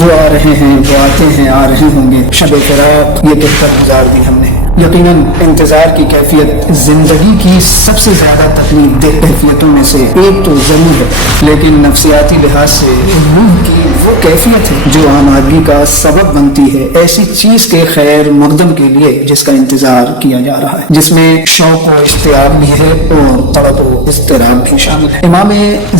جو آ رہے ہیں وہ آتے ہیں، آ رہے ہوں گے، شب فراق یہ کہہ کر گزار دی ہم نے۔ یقیناً انتظار کی کیفیت زندگی کی سب سے زیادہ تکلیف دہ کیفیتوں میں سے ایک تو ضرور ہے، لیکن نفسیاتی لحاظ سے روح کی وہ کیفیت ہے جو آمادگی کا سبب بنتی ہے ایسی چیز کے خیر مقدم کے لیے جس کا انتظار کیا جا رہا ہے، جس میں شوق و اشتیاق بھی ہے اور طلب و اضطراب بھی شامل ہے۔ امام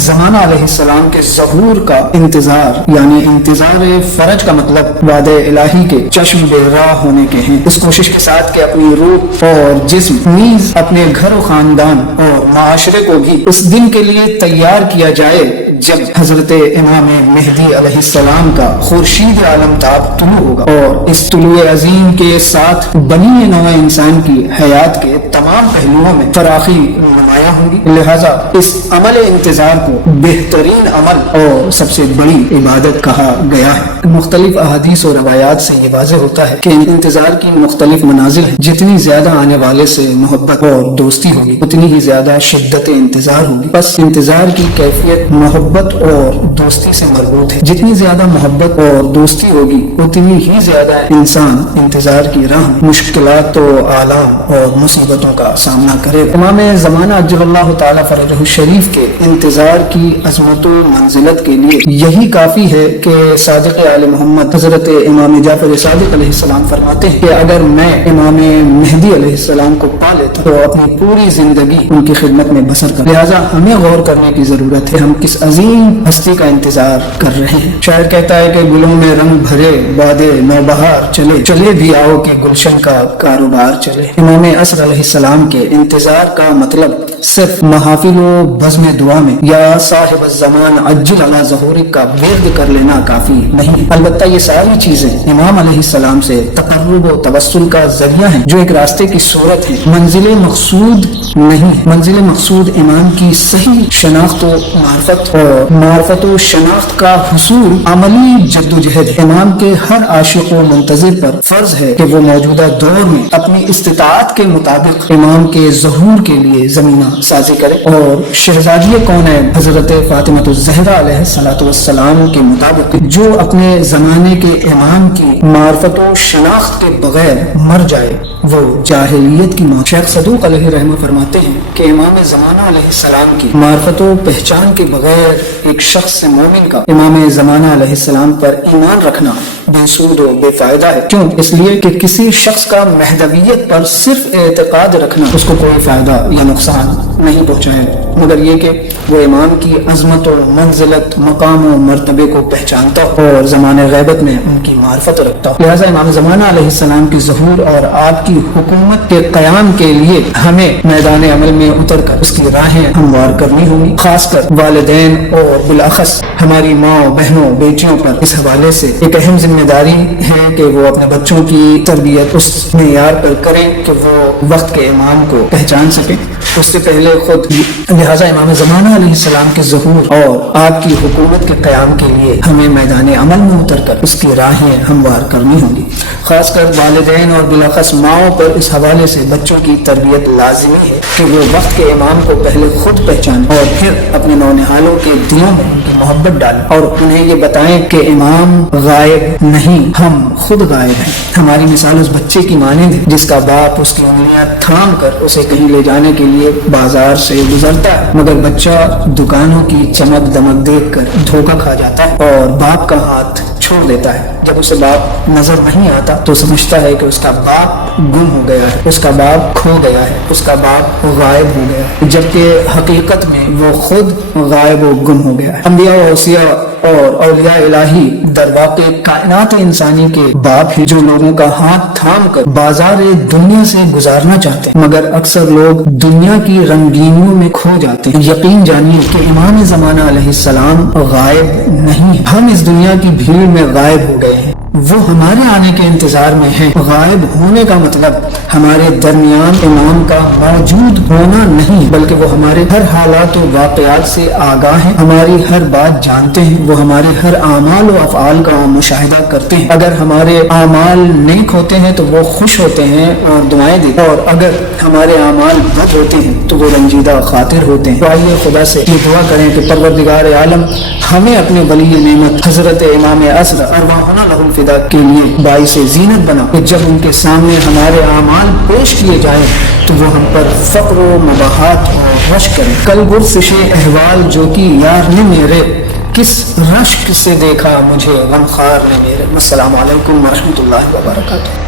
زمانہ علیہ السلام کے ظہور کا انتظار یعنی انتظار فرج کا مطلب وعدہ الہی کے چشم بے راہ ہونے کے ہیں، اس کوشش کے ساتھ کہ اپنی روح اور جسم نیز اپنے گھر و خاندان اور معاشرے کو بھی اس دن کے لیے تیار کیا جائے جب حضرت امام مہدی علیہ السلام کا خورشید عالم تاب طلوع ہوگا اور اس طلوع عظیم کے ساتھ بنی نوع انسان کی حیات کے تمام پہلوؤں میں فراخی نمایاں ہوگی۔ لہذا اس عمل انتظار کو بہترین عمل اور سب سے بڑی عبادت کہا گیا ہے۔ مختلف احادیث اور روایات سے یہ واضح ہوتا ہے کہ انتظار کی مختلف منازل ہیں، جتنی زیادہ آنے والے سے محبت اور دوستی ہوگی اتنی ہی زیادہ شدت انتظار ہوگی۔ بس انتظار کی کیفیت محبت اور دوستی سے مربوط ہے، جتنی زیادہ محبت اور دوستی ہوگی اتنی ہی زیادہ انسان انتظار کی راہ میں مشکلات و آلام اور مصیبتوں کا سامنا کرے گا۔ امام زمانہ عجل اللہ تعالی فرجہ الشریف کے انتظار کی عظمت و منزلت کے لیے یہی کافی ہے کہ صادق آل محمد حضرت امام جعفر صادق علیہ السلام فرماتے ہیں کہ اگر میں امام مہدی علیہ السلام کو پا لیتا تو اپنی پوری زندگی ان کی خدمت میں بسر کر۔ لہٰذا ہمیں غور کرنے کی ضرورت ہے ہم کس عظیم ہستی کا انتظار کر رہے ہیں۔ شاعر کہتا ہے کہ گلوں میں رنگ بھرے باد نوبہار چلے چلے بھی آؤ کہ گلشن کا کاروبار چلے۔ امام عصر علیہ السلام کے انتظار کا مطلب صرف محافل و بزم دعا میں یا صاحب الزمان عجل علی ظہورک کا ورد کر لینا کافی نہیں، البتہ یہ ساری چیزیں امام علیہ السلام سے تقرب و توسل کا ذریعہ ہیں جو ایک راستے کی صورت ہے، منزل مقصود نہیں۔ منزل مقصود امام کی صحیح شناخت و معرفت و شناخت کا حصول عملی جدوجہد ہے۔ امام کے ہر عاشق و منتظر پر فرض ہے کہ وہ موجودہ دور میں اپنی استطاعت کے مطابق امام کے ظہور کے لیے زمینہ سازی کرے اور شہزادی کونین حضرت فاطمہ الزہرا علیہ السلام کے مطابق جو اپنے زمانے کے امام کی معرفت و شناخت کے بغیر مر جائے وہ جاہلیت کی موت۔ شیخ صدوق علیہ رحمہ فرماتے ہیں کہ امام زمانہ علیہ السلام کی معرفت و پہچان کے بغیر ایک شخص مومن کا امام زمانہ علیہ السلام پر ایمان رکھنا بے سود و بے فائدہ ہے۔ کیوں؟ اس لیے کہ کسی شخص کا مہدویت پر صرف اعتقاد رکھنا اس کو کوئی فائدہ یا نقصان نہیں پہنچائے مگر یہ کہ وہ امام کی عظمت و منزلت مقام و مرتبے کو پہچانتا اور زمانے غیبت میں ان کی معرفت رکھتا۔ لہٰذا امام زمانہ علیہ السلام کی ظہور اور آپ کی حکومت کے قیام کے لیے ہمیں میدان عمل میں اتر کر اس کی راہیں ہموار کرنی ہوں گی، خاص کر والدین اور بالاخص ہماری ماں بہنوں بیٹیوں پر اس حوالے سے ایک اہم ذمہ داری ہے کہ وہ اپنے بچوں کی تربیت اس معیار پر کریں کہ وہ وقت کے امام کو پہچان سکیں اس سے پہلے خود۔ لہٰذا امام زمانہ علیہ السلام کے ظہور اور آپ کی حکومت کے قیام کے لیے ہمیں میدان عمل میں اتر کر اس کی راہیں ہموار کرنی ہوں گی، خاص کر والدین اور بالاخص ماؤں پر اس حوالے سے بچوں کی تربیت لازمی ہے کہ وہ وقت کے امام کو پہلے خود پہچانیں اور پھر اپنے نونہالوں کے دلوں میں ان کی محبت ڈالیں اور انہیں یہ بتائیں کہ امام غائب نہیں، ہم خود غائب ہیں۔ ہماری مثال اس بچے کی مانند ہے جس کا باپ اس کی انگلیاں تھام کر اسے کہیں لے جانے کے لیے بازار سے گزرتا ہے مگر بچہ دکانوں کی چمک دمک دیکھ کر دھوکہ کھا جاتا ہے اور باپ کا ہاتھ چھوڑ دیتا ہے۔ جب اسے باپ نظر نہیں آتا تو سمجھتا ہے کہ اس کا باپ گم ہو گیا ہے، اس کا باپ کھو گیا ہے، اس کا باپ غائب ہو گیا ہے، جبکہ حقیقت میں وہ خود غائب و گم ہو گیا ہے۔ انبیاء و اوصیاء اور اولیاء الہی در واقع کائنات انسانی کے باپ ہی جو لوگوں کا ہاتھ تھام کر بازار دنیا سے گزارنا چاہتے ہیں مگر اکثر لوگ دنیا کی رنگینیوں میں کھو جاتے ہیں۔ یقین جانیے کہ امام زمانہ علیہ السلام غائب نہیں، ہم اس دنیا کی بھیڑ میں غائب ہو گئے ہیں، وہ ہمارے آنے کے انتظار میں ہیں۔ غائب ہونے کا مطلب ہمارے درمیان امام کا موجود ہونا نہیں، بلکہ وہ ہمارے ہر حالات و واقعات سے آگاہ ہیں، ہماری ہر بات جانتے ہیں، وہ ہمارے ہر اعمال و افعال کا مشاہدہ کرتے ہیں۔ اگر ہمارے اعمال نیک ہوتے ہیں تو وہ خوش ہوتے ہیں اور دعائیں دیتے ہیں، اور اگر ہمارے اعمال بد ہوتے ہیں تو وہ رنجیدہ خاطر ہوتے ہیں۔ تو آئیے خدا سے یہ دعا کریں کہ پروردگار عالم ہمیں اپنے ولی نعمت حضرت امام عصر ارواحنا لہ الفدا کے لیے باعث زینت بنا کہ جب ان کے سامنے ہمارے اعمال پیش کیے جائیں تو وہ ہم پر فقر و مباحات اور رشک کریں۔ کل گرفش احوال جو کہ یار نے میرے، کس رشک سے دیکھا مجھے غمخوار نے میرے۔ السلام علیکم ورحمۃ اللہ وبرکاتہ۔